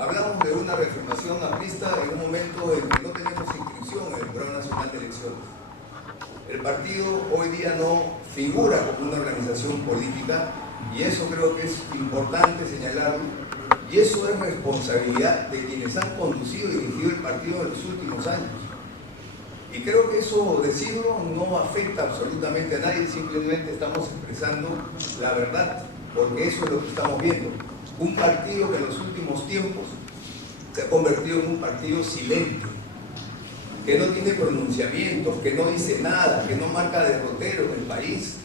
hablamos de una reafirmación aprista en un momento en que no tenemos inscripción en el Programa Nacional de Elecciones. El partido hoy día no figura como una organización política y eso creo que es importante señalarlo, y eso es responsabilidad de quienes han conducido y dirigido el partido en los últimos años. Y creo que eso, decirlo, no afecta absolutamente a nadie, simplemente estamos expresando la verdad, porque eso es lo que estamos viendo. Un partido que en los últimos tiempos se ha convertido en un partido silente, que no tiene pronunciamientos, que no dice nada, que no marca derrotero en el país.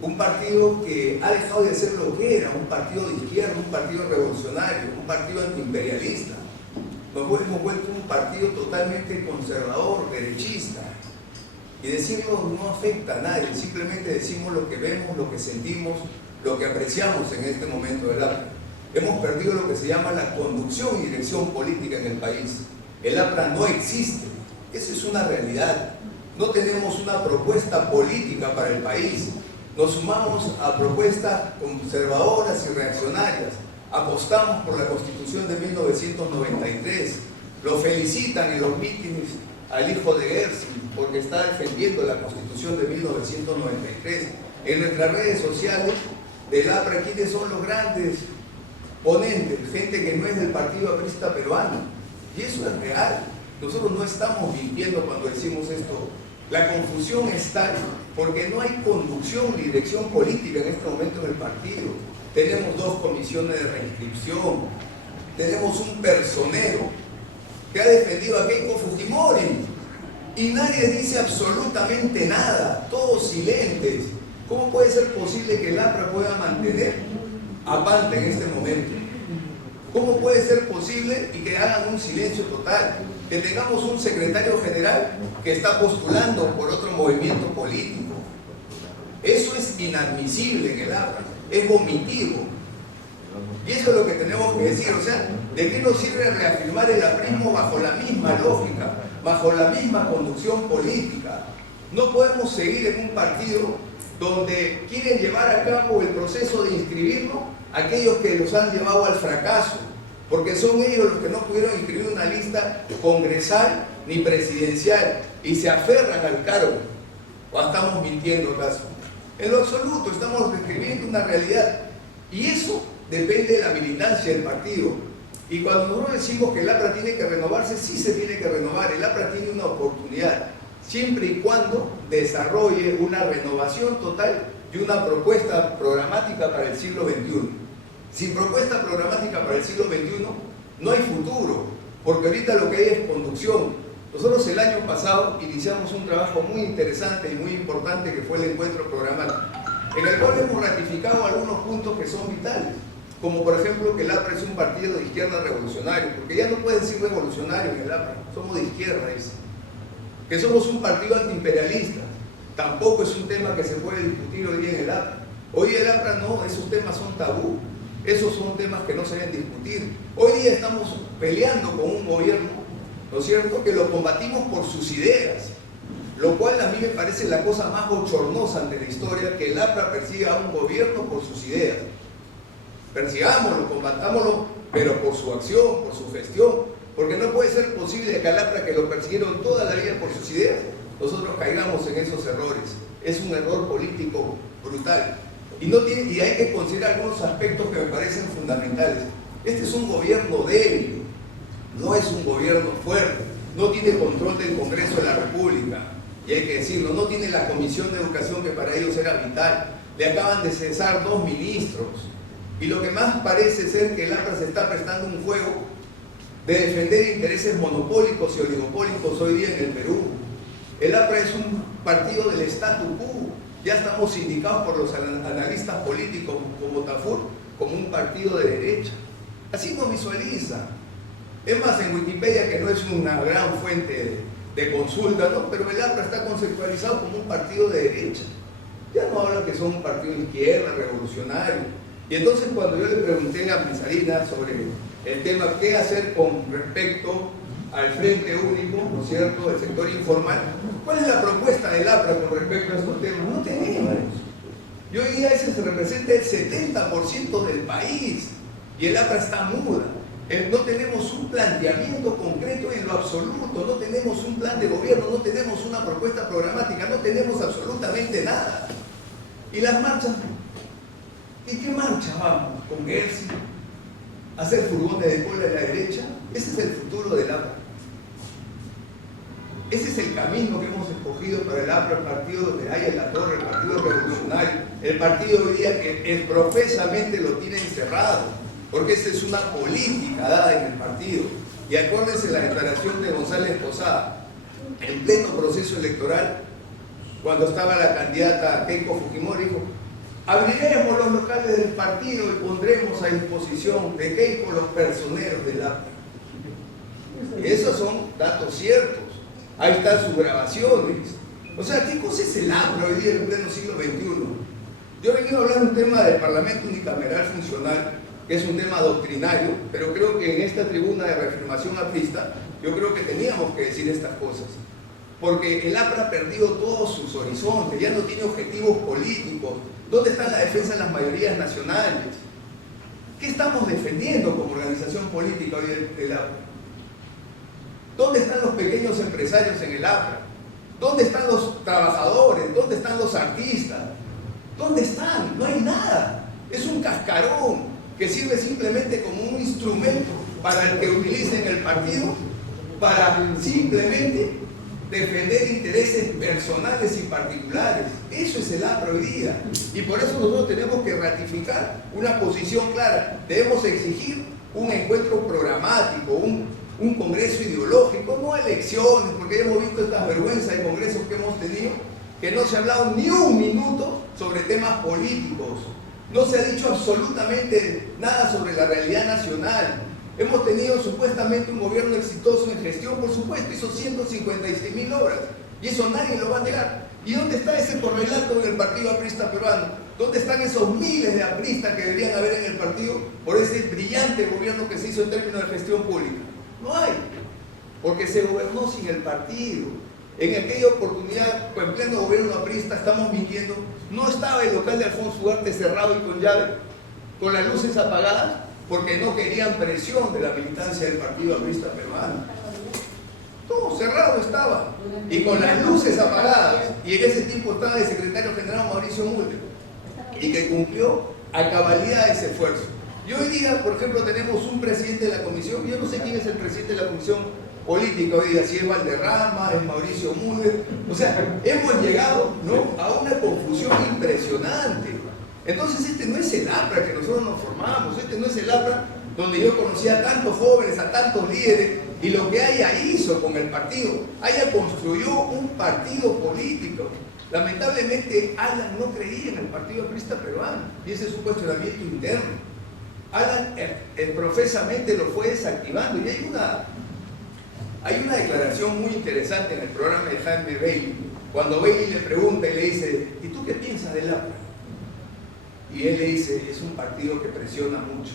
Un partido que ha dejado de ser lo que era, un partido de izquierda, un partido revolucionario, un partido antiimperialista. Nos hemos vuelto un partido totalmente conservador, derechista. Y decirlo no afecta a nadie, simplemente decimos lo que vemos, lo que sentimos, lo que apreciamos en este momento del APRA. Hemos perdido lo que se llama la conducción y dirección política en el país. El APRA no existe, esa es una realidad. No tenemos una propuesta política para el país. Nos sumamos a propuestas conservadoras y reaccionarias. Apostamos por la Constitución de 1993. Lo felicitan en los mítines al hijo de Gershwin porque está defendiendo la Constitución de 1993. En nuestras redes sociales del APRA, ¿quiénes son los grandes ponentes? Gente que no es del Partido Aprista Peruano. Y eso es real. Nosotros no estamos mintiendo cuando decimos esto. La confusión está porque no hay conducción ni dirección política en este momento en el partido. Tenemos 2 comisiones de reinscripción, tenemos un personero que ha defendido a Keiko Fujimori y nadie dice absolutamente nada, todos silentes. ¿Cómo puede ser posible que el APRA pueda mantener a Panta en este momento? ¿Cómo puede ser posible y que hagan un silencio total? Que tengamos un secretario general que está postulando por otro movimiento político. Eso es inadmisible en el APRA, es vomitivo. Y eso es lo que tenemos que decir. O sea, ¿de qué nos sirve reafirmar el aprismo bajo la misma lógica, bajo la misma conducción política? No podemos seguir en un partido donde quieren llevar a cabo el proceso de inscribirnos aquellos que los han llevado al fracaso, porque son ellos los que no pudieron inscribir una lista congresal ni presidencial y se aferran al cargo. ¿O estamos mintiendo acaso? En lo absoluto, estamos describiendo una realidad y eso depende de la militancia del partido. Y cuando nosotros decimos que el APRA tiene que renovarse, sí se tiene que renovar. El APRA tiene una oportunidad, siempre y cuando desarrolle una renovación total y una propuesta programática para el siglo XXI. Sin propuesta programática para el siglo XXI no hay futuro, porque ahorita lo que hay es conducción. Nosotros el año pasado iniciamos un trabajo muy interesante y muy importante que fue el encuentro programático, en el cual hemos ratificado algunos puntos que son vitales, como por ejemplo que el APRA es un partido de izquierda revolucionario, porque ya no puede decir revolucionario en el APRA, somos de izquierda, dice. Que somos un partido antiimperialista, tampoco es un tema que se puede discutir hoy día en el APRA. Hoy el APRA no, esos temas son tabú, esos son temas que no se deben discutir. Hoy día estamos peleando con un gobierno, ¿no es cierto?, que lo combatimos por sus ideas, lo cual a mí me parece la cosa más bochornosa ante la historia, que el APRA persiga a un gobierno por sus ideas. Persigámoslo, combatámoslo, pero por su acción, por su gestión, porque no puede ser posible que al APRA, que lo persiguieron toda la vida por sus ideas, nosotros caigamos en esos errores. Es un error político brutal. Y hay que considerar algunos aspectos que me parecen fundamentales. Este es un gobierno débil, no es un gobierno fuerte, no tiene control del Congreso de la República, y hay que decirlo, no tiene la Comisión de Educación que para ellos era vital, le acaban de cesar 2 ministros, y lo que más parece ser que el APRA se está prestando un juego de defender intereses monopólicos y oligopólicos hoy día en el Perú. El APRA es un partido del statu quo, ya estamos indicados por los analistas políticos como Tafur como un partido de derecha. Así nos visualiza. Es más, en Wikipedia, que no es una gran fuente de consulta, ¿no?, pero el APRA está conceptualizado como un partido de derecha. Ya no hablan que son un partido de izquierda, revolucionario. Y entonces cuando yo le pregunté a Pizarina sobre el tema qué hacer con respecto al Frente Único, ¿no es cierto?, del sector informal, ¿cuál es la propuesta del APRA con respecto a estos temas? No tenemos. Y hoy día ese se representa el 70% del país y el APRA está muda. No tenemos un planteamiento concreto en lo absoluto, no tenemos un plan de gobierno, no tenemos una propuesta programática, no tenemos absolutamente nada. ¿Y las marchas? ¿Y qué marcha vamos? ¿Con Gersi? ¿Hacer furgones de cola a la derecha? Ese es el futuro del APRA. Ese es el camino que hemos escogido para el APRA, el partido donde hay en la torre, el partido revolucionario, el partido hoy día que profesamente lo tiene encerrado, porque esa es una política dada en el partido. Y acuérdense la declaración de González Posada, en pleno proceso electoral, cuando estaba la candidata Keiko Fujimori, dijo: abriremos los locales del partido y pondremos a disposición de Keiko los personeros del APRA. Y esos son datos ciertos. Ahí están sus grabaciones. O sea, ¿qué cosa es el APRA hoy día en pleno siglo XXI? Yo he venido a hablar de un tema del Parlamento Unicameral Funcional, que es un tema doctrinario, pero creo que en esta tribuna de reafirmación aprista, yo creo que teníamos que decir estas cosas. Porque el APRA ha perdido todos sus horizontes, ya no tiene objetivos políticos. ¿Dónde está la defensa de las mayorías nacionales? ¿Qué estamos defendiendo como organización política hoy del APRA? ¿Dónde están los pequeños empresarios en el APRA? ¿Dónde están los trabajadores? ¿Dónde están los artistas? ¿Dónde están? No hay nada. Es un cascarón que sirve simplemente como un instrumento para el que utilicen el partido para simplemente defender intereses personales y particulares. Eso es el APRA hoy día. Y por eso nosotros tenemos que ratificar una posición clara. Debemos exigir un encuentro programático, un congreso ideológico, no elecciones, porque hemos visto estas vergüenzas de congresos que hemos tenido, que no se ha hablado ni un minuto sobre temas políticos. No se ha dicho absolutamente nada sobre la realidad nacional. Hemos tenido supuestamente un gobierno exitoso en gestión, por supuesto, hizo 156.000 obras, y eso nadie lo va a negar. ¿Y dónde está ese correlato en el partido aprista peruano? ¿Dónde están esos miles de apristas que deberían haber en el partido por ese brillante gobierno que se hizo en términos de gestión pública? No hay, porque se gobernó sin el partido. En aquella oportunidad, en pleno gobierno aprista, estamos mintiendo, no estaba el local de Alfonso Ugarte cerrado y con llave, con las luces apagadas, porque no querían presión de la militancia del partido aprista peruano. Todo cerrado estaba, y con las luces apagadas, y en ese tiempo estaba el secretario general Mauricio Mulder, y que cumplió a cabalidad ese esfuerzo. Y hoy día, por ejemplo, tenemos un presidente de la comisión, yo no sé quién es el presidente de la comisión política hoy día, si es Valderrama, es Mauricio Mulder. O sea, hemos llegado, ¿no?, a una confusión impresionante. Entonces este no es el APRA que nosotros nos formamos, este no es el APRA donde yo conocí a tantos jóvenes, a tantos líderes, y lo que Haya hizo con el partido. Haya construyó un partido político. Lamentablemente Alan no creía en el partido aprista peruano, y ese es un cuestionamiento interno. Alan profesamente lo fue desactivando, y hay una declaración muy interesante en el programa de Jaime Bailey, cuando Bailey le pregunta y le dice: ¿y tú qué piensas del APRA? Y él le dice: es un partido que presiona mucho.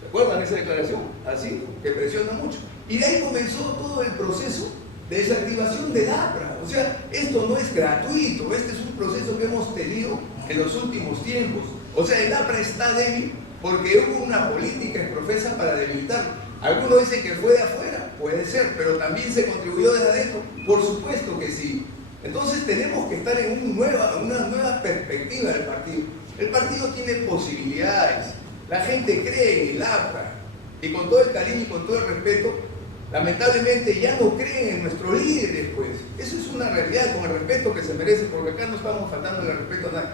¿Se acuerdan de esa declaración? Así, que presiona mucho. Y de ahí comenzó todo el proceso de desactivación del APRA. O sea, esto no es gratuito, este es un proceso que hemos tenido en los últimos tiempos. O sea, el APRA está débil porque hubo una política exprofesa para debilitarlo. Algunos dicen que fue de afuera, puede ser, pero también se contribuyó desde adentro, por supuesto que sí. Entonces tenemos que estar en una nueva perspectiva del partido. El partido tiene posibilidades, la gente cree en el APRA, y con todo el cariño y con todo el respeto, lamentablemente ya no creen en nuestros líderes, pues. Eso es una realidad, con el respeto que se merece, porque acá no estamos faltando el respeto a nadie.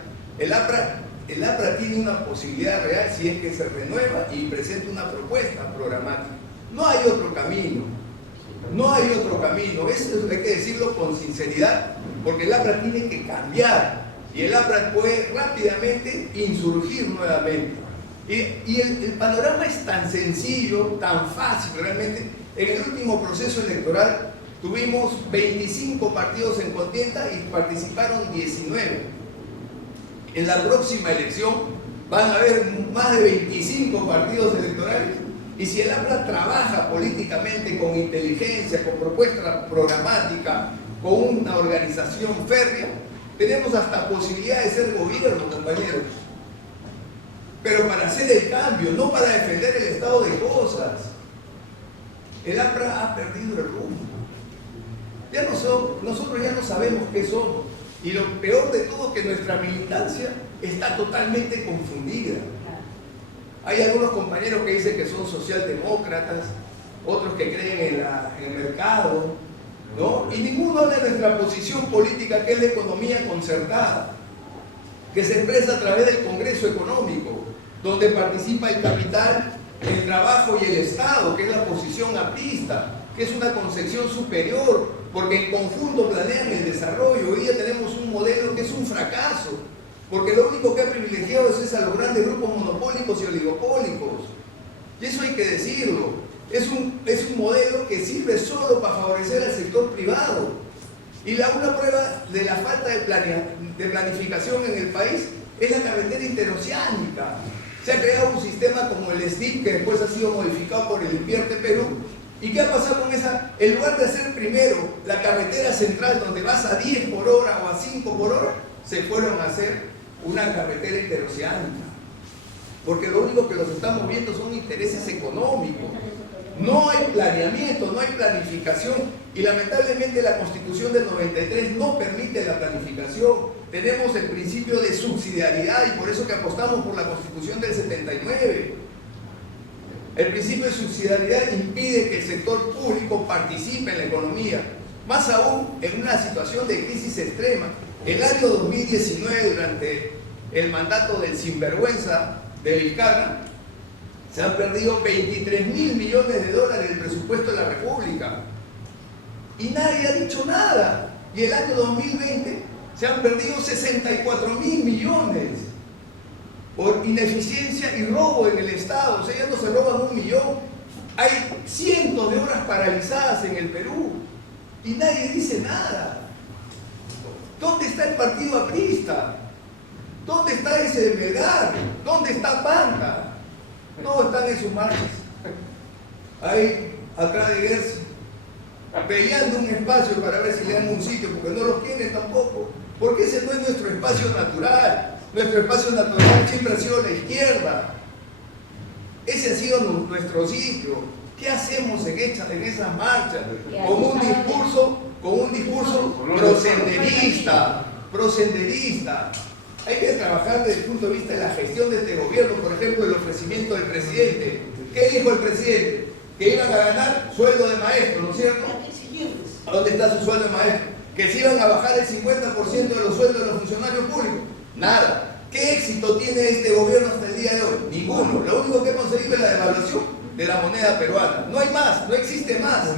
El APRA tiene una posibilidad real si es que se renueva y presenta una propuesta programática. No hay otro camino, no hay otro camino. Eso hay que decirlo con sinceridad, porque el APRA tiene que cambiar, y el APRA puede rápidamente insurgir nuevamente. Y el panorama es tan sencillo, tan fácil realmente. En el último proceso electoral tuvimos 25 partidos en contienda y participaron 19. En la próxima elección van a haber más de 25 partidos electorales, y si el APRA trabaja políticamente con inteligencia, con propuesta programática, con una organización férrea, tenemos hasta posibilidad de ser gobierno, compañeros. pero para hacer el cambio, no para defender el estado de cosas. El APRA ha perdido el rumbo. Nosotros ya no sabemos qué somos. Y lo peor de todo es que nuestra militancia está totalmente confundida. Hay algunos compañeros que dicen que son socialdemócratas, otros que creen en el mercado, ¿no? Y ninguno habla de nuestra posición política, que es la economía concertada, que se expresa a través del Congreso Económico, donde participa el capital, el trabajo y el Estado, que es la posición aprista, que es una concepción superior, porque en conjunto planean el desarrollo. Hoy día tenemos un modelo que es un fracaso, porque lo único que ha privilegiado es a los grandes grupos monopólicos y oligopólicos. Y eso hay que decirlo. Es un modelo que sirve solo para favorecer al sector privado. Y una prueba de la falta de planificación en el país es la carretera interoceánica. Se ha creado un sistema como el STIP, que después ha sido modificado por el Invierte Perú. ¿Y qué ha pasado con esa? En lugar de hacer primero la carretera central donde vas a 10 por hora o a 5 por hora, se fueron a hacer una carretera interoceánica. Porque lo único que los estamos viendo son intereses económicos. No hay planeamiento, no hay planificación. Y lamentablemente la Constitución del 93 no permite la planificación. Tenemos el principio de subsidiariedad y por eso que apostamos por la Constitución del 79. El principio de subsidiariedad impide que el sector público participe en la economía, más aún en una situación de crisis extrema. El año 2019, durante el mandato del sinvergüenza de Vizcarra, se han perdido 23.000 millones de dólares del presupuesto de la República. Y nadie ha dicho nada. Y el año 2020 se han perdido 64.000 millones. Por ineficiencia y robo en el Estado. O sea, ya no se roban 1 millón. Hay cientos de obras paralizadas en el Perú y nadie dice nada. ¿Dónde está el partido aprista? ¿Dónde está ese de Melgar? ¿Dónde está Panta? No están en sus marchas. Ahí, atrás de Gersi, peleando un espacio para ver si le dan un sitio, porque no los tienen tampoco. Porque ese no es nuestro espacio natural. Nuestro espacio natural siempre ha sido la izquierda. Ese ha sido nuestro sitio. ¿Qué hacemos en esas marchas? Con un discurso prosenderista. Hay que trabajar desde el punto de vista de la gestión de este gobierno. Por ejemplo, el ofrecimiento del presidente. ¿Qué dijo el presidente? Que iban a ganar sueldo de maestro, ¿no es cierto? ¿Dónde está su sueldo de maestro? Que se iban a bajar el 50% de los sueldos de los funcionarios públicos. Nada. ¿Qué éxito tiene este gobierno hasta el día de hoy? Ninguno. Lo único que ha conseguido es la devaluación de la moneda peruana. No hay más, no existe más.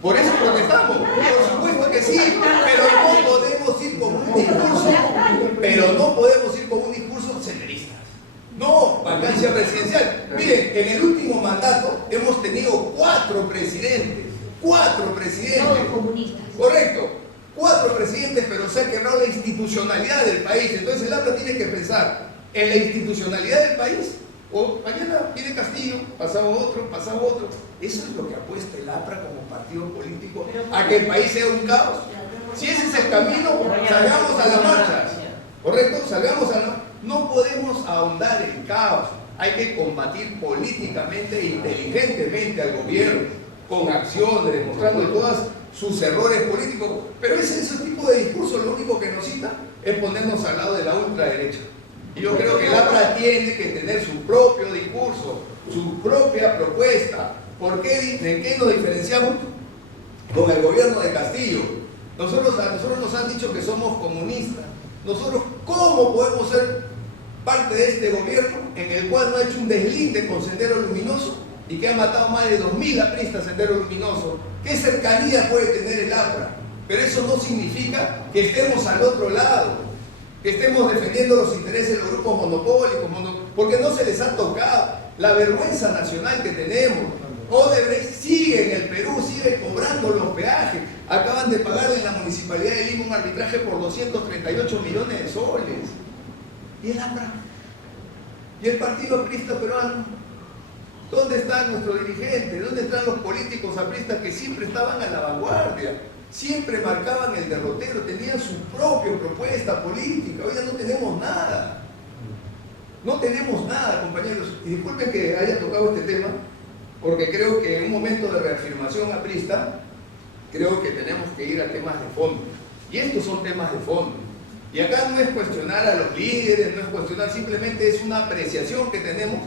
Por eso protestamos. Por supuesto que sí, pero no podemos ir con un discurso senderista. No, vacancia presidencial. Miren, en el último mandato hemos tenido 4 presidentes. 4 presidentes. Todos comunistas. Correcto. 4 presidentes, pero se ha quebrado la institucionalidad del país. Entonces el APRA tiene que pensar en la institucionalidad del país. O mañana viene Castillo, pasado otro. Eso es lo que apuesta el APRA como partido político, a que el país sea un caos. Si ese es el camino, salgamos a las marchas. ¿Correcto? No podemos ahondar en caos. Hay que combatir políticamente e inteligentemente al gobierno, con acciones, demostrando todas sus errores políticos. Pero ese tipo de discurso lo único que nos cita es ponernos al lado de la ultraderecha. Y yo creo que el APRA tiene que tener su propio discurso, su propia propuesta. ¿Por qué? ¿De qué nos diferenciamos con el gobierno de Castillo? A nosotros nos han dicho que somos comunistas. Nosotros, ¿cómo podemos ser parte de este gobierno en el cual no ha hecho un deslinde con Sendero Luminoso y que ha matado más de 2.000 apristas Sendero Luminoso? ¿Qué cercanía puede tener el APRA? Pero eso no significa que estemos al otro lado, que estemos defendiendo los intereses de los grupos monopólicos, porque no se les ha tocado. La vergüenza nacional que tenemos. Odebrecht sigue en el Perú, sigue cobrando los peajes. Acaban de pagar en la Municipalidad de Lima un arbitraje por 238 millones de soles. ¿Y el APRA? ¿Y el Partido Aprista Peruano? ¿Dónde está nuestro dirigente? ¿Dónde están los políticos apristas que siempre estaban a la vanguardia? Siempre marcaban el derrotero, tenían su propia propuesta política. Hoy ya no tenemos nada. No tenemos nada, compañeros. Y disculpen que haya tocado este tema, porque creo que en un momento de reafirmación aprista, creo que tenemos que ir a temas de fondo. Y estos son temas de fondo. Y acá no es cuestionar a los líderes, no es cuestionar, simplemente es una apreciación que tenemos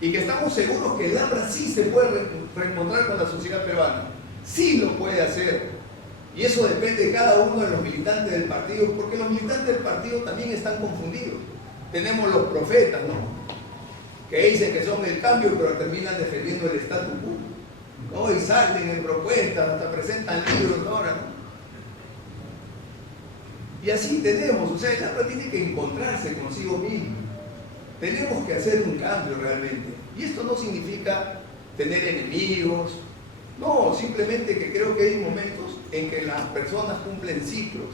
y que estamos seguros que el APRA sí se puede reencontrar con la sociedad peruana. Sí lo puede hacer. Y eso depende de cada uno de los militantes del partido, porque los militantes del partido también están confundidos. Tenemos los profetas, ¿no?, que dicen que son el cambio, pero terminan defendiendo el status quo, ¿no? Y salen en propuestas, hasta presentan libros ahora, ¿no? Y así tenemos, o sea, el APRA tiene que encontrarse consigo mismo. Tenemos que hacer un cambio realmente. Y esto no significa tener enemigos, no, simplemente que creo que hay momentos en que las personas cumplen ciclos.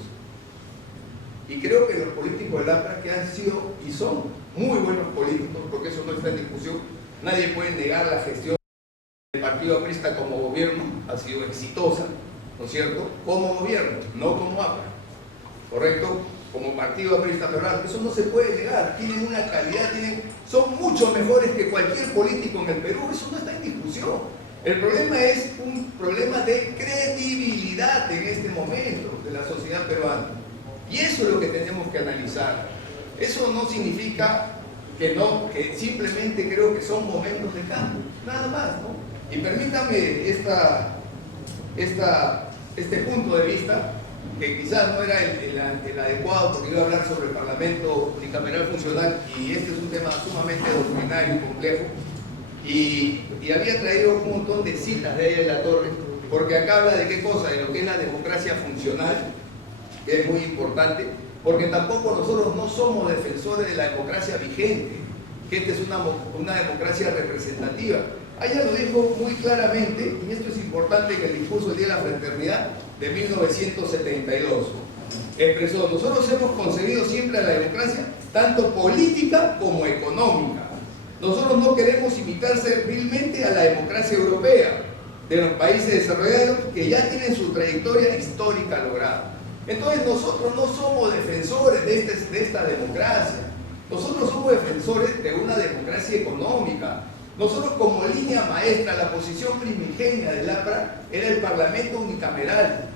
Y creo que los políticos del APRA, que han sido y son muy buenos políticos, porque eso no está en discusión, nadie puede negar la gestión del partido aprista como gobierno, ha sido exitosa, ¿no es cierto?, como gobierno, no como APRA, ¿correcto? Como partido aprista peruano, eso no se puede negar, tienen una calidad, son mucho mejores que cualquier político en el Perú, eso no está en discusión. El problema es un problema de credibilidad en este momento de la sociedad peruana. Y eso es lo que tenemos que analizar. Eso no significa que no, que simplemente creo que son momentos de cambio, nada más, ¿no? Y permítame este punto de vista, que quizás no era el adecuado, porque iba a hablar sobre el Parlamento unicameral funcional, y este es un tema sumamente doctrinario y complejo, y había traído un montón de citas de ella de la Torre, porque acá habla de qué cosa, de lo que es la democracia funcional, que es muy importante, porque tampoco nosotros no somos defensores de la democracia vigente, que esta es una democracia representativa. Ella lo dijo muy claramente, y esto es importante, en el discurso del Día de la Fraternidad de 1972. Expresó: nosotros hemos concebido siempre a la democracia tanto política como económica. Nosotros no queremos imitar servilmente a la democracia europea de los países desarrollados que ya tienen su trayectoria histórica lograda. Entonces nosotros no somos defensores de esta democracia, nosotros somos defensores de una democracia económica. Nosotros, como línea maestra, la posición primigenia del APRA era el Parlamento unicameral,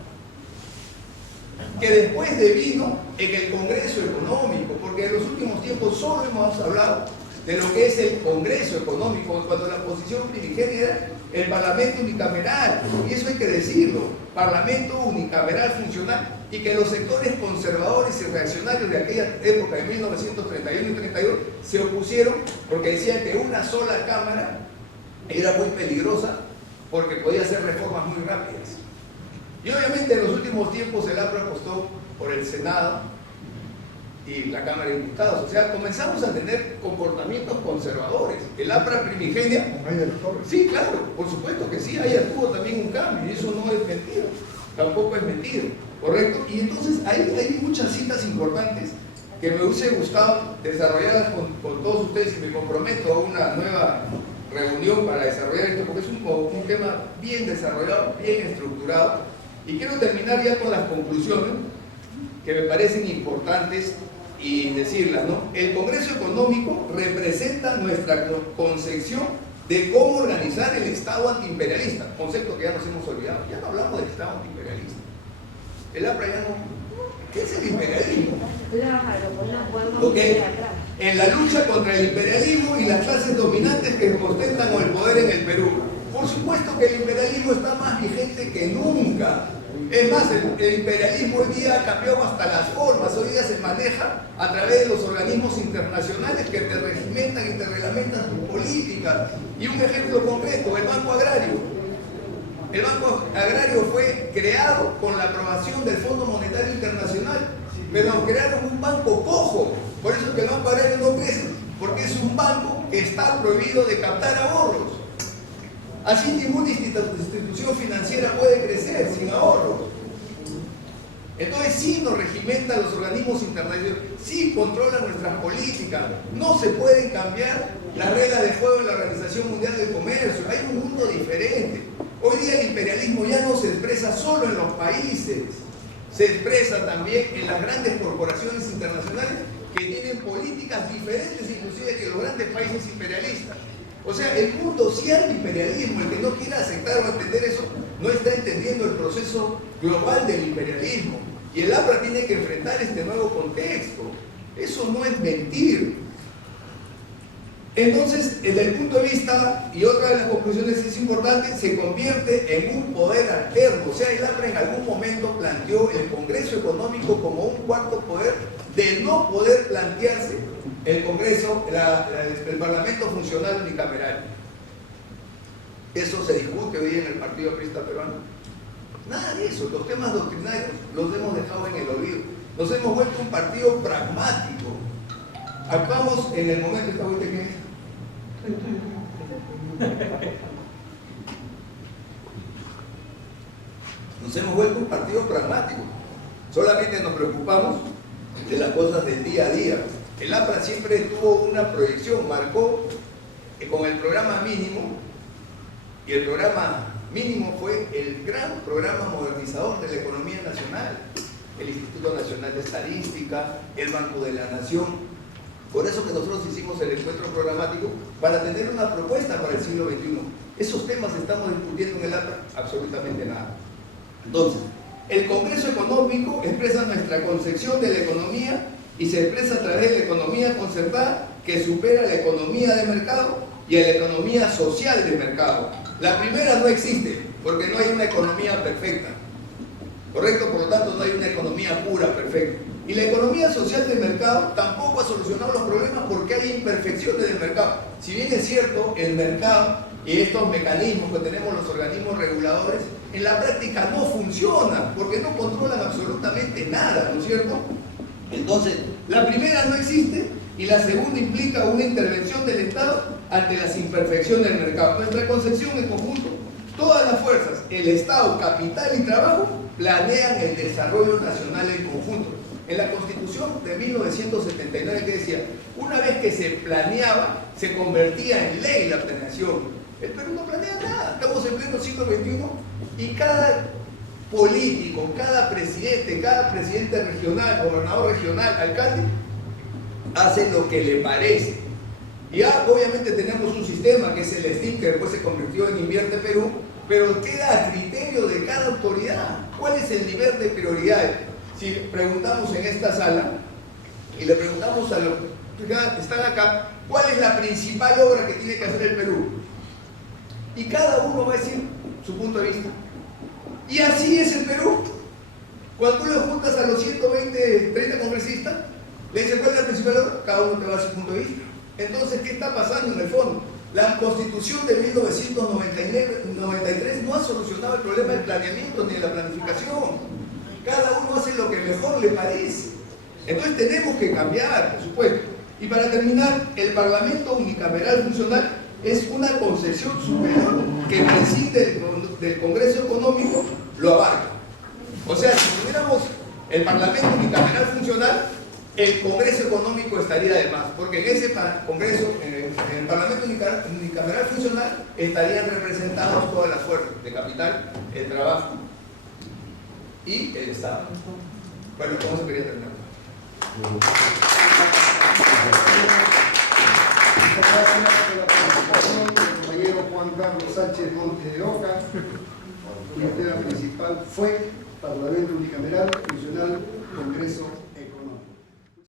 que después devino en el Congreso Económico, porque en los últimos tiempos solo hemos hablado de lo que es el Congreso Económico, cuando la posición primigenia era el Parlamento unicameral, y eso hay que decirlo, Parlamento unicameral funcional, y que los sectores conservadores y reaccionarios de aquella época, de 1931 y 32, se opusieron porque decían que una sola cámara era muy peligrosa porque podía hacer reformas muy rápidas. Y obviamente en los últimos tiempos el APRA apostó por el Senado y la Cámara de Diputados, o sea, comenzamos a tener comportamientos conservadores. El APRA primigenia, sí, claro, por supuesto que sí, ahí tuvo también un cambio, y eso no es mentira, tampoco es mentira, ¿correcto? Y entonces hay muchas citas importantes que me hubiese gustado desarrollarlas con todos ustedes, y me comprometo a una nueva reunión para desarrollar esto, porque es un tema bien desarrollado, bien estructurado. Y quiero terminar ya con las conclusiones que me parecen importantes y decirlas, ¿no? El Congreso Económico representa nuestra concepción de cómo organizar el Estado antiimperialista, concepto que ya nos hemos olvidado. Ya no hablamos del Estado antiimperialista. El APRA ya no. ¿Qué es el imperialismo? Okay. En la lucha contra el imperialismo y las clases dominantes que ostentan el poder en el Perú. Por supuesto que el imperialismo está más vigente que nunca. Es más, el imperialismo hoy día ha cambiado hasta las formas. Hoy día se maneja a través de los organismos internacionales que te regimentan y te reglamentan tus políticas. Y un ejemplo concreto, el Banco Agrario. El Banco Agrario fue creado con la aprobación del Fondo Monetario Internacional, pero crearon un banco cojo. Por eso es que el Banco Agrario no crece, porque es un banco que está prohibido de captar ahorros. Así ninguna institución financiera puede crecer sin ahorros. Entonces sí nos regimentan los organismos internacionales, sí controlan nuestras políticas, no se pueden cambiar las reglas de juego en la Organización Mundial del Comercio, hay un mundo diferente. Hoy día el imperialismo ya no se expresa solo en los países, se expresa también en las grandes corporaciones internacionales que tienen políticas diferentes inclusive que los grandes países imperialistas. O sea, el mundo sí hay imperialismo. El que no quiera aceptar o entender eso no está entendiendo el proceso global del imperialismo. Y el APRA tiene que enfrentar este nuevo contexto. Eso no es mentir. Entonces, desde el punto de vista, y otra de las conclusiones es importante, se convierte en un poder alterno. O sea, el APRA en algún momento planteó el Congreso Económico como un cuarto poder, de no poder plantearse el Congreso, el Parlamento Funcional Unicameral. Eso se discute hoy en el Partido Aprista Peruano. Nada de eso. Los temas doctrinarios los hemos dejado en el olvido. Nos hemos vuelto un partido pragmático. Actuamos en el momento. ¿Esta vuelta qué es? Nos hemos vuelto un partido pragmático. Solamente nos preocupamos de las cosas del día a día. El APRA siempre tuvo una proyección, marcó con el programa mínimo, y el programa mínimo fue el gran programa modernizador de la economía nacional, el Instituto Nacional de Estadística, el Banco de la Nación. Por eso que nosotros hicimos el encuentro programático, para tener una propuesta para el siglo XXI. Esos temas estamos discutiendo en el APRA, absolutamente nada. Entonces, el Congreso Económico expresa nuestra concepción de la economía y se expresa a través de la economía concertada, que supera a la economía de mercado y a la economía social de mercado. La primera no existe, porque no hay una economía perfecta, ¿correcto? Por lo tanto, no hay una economía pura, perfecta. Y la economía social del mercado tampoco ha solucionado los problemas, porque hay imperfecciones del mercado. Si bien es cierto, el mercado y estos mecanismos que tenemos los organismos reguladores, en la práctica no funcionan, porque no controlan absolutamente nada, ¿no es cierto? Entonces, la primera no existe, y la segunda implica una intervención del Estado ante las imperfecciones del mercado. Nuestra concepción en conjunto, todas las fuerzas, el Estado, capital y trabajo, planean el desarrollo nacional en conjunto. En la Constitución de 1979, que decía, una vez que se planeaba, se convertía en ley la planeación. El Perú no planea nada. Estamos en pleno siglo XXI y cada político, cada presidente regional, gobernador regional, alcalde, hace lo que le parece. Ya obviamente tenemos un sistema que es el STIP, que después se convirtió en Invierte Perú, pero queda a criterio de cada autoridad. ¿Cuál es el nivel de prioridades? Si preguntamos en esta sala y le preguntamos a los que están acá, ¿cuál es la principal obra que tiene que hacer el Perú? Y cada uno va a decir su punto de vista. Y así es el Perú. Cuando tú le juntas a los 120, 30 congresistas, le dices cuál es la principal obra, cada uno te va a dar su punto de vista. Entonces, ¿qué está pasando en el fondo? La Constitución de 1993 no ha solucionado el problema del planeamiento ni de la planificación. Cada uno hace lo que mejor le parece. Entonces tenemos que cambiar, por supuesto. Y para terminar, el Parlamento Unicameral Funcional es una concepción superior que prescinde del Congreso Económico, lo abarca. O sea, si tuviéramos el Parlamento Unicameral Funcional, el Congreso Económico estaría de más, porque en ese Congreso, en el Parlamento Unicameral Funcional, estarían representados todas las fuerzas de capital, el trabajo y el Estado. Bueno, ¿cómo se quería terminar? Muchas gracias por la participación del compañero Juan Carlos Sánchez Montes de Oca. El tema principal fue Parlamento Unicameral Funcional, Congreso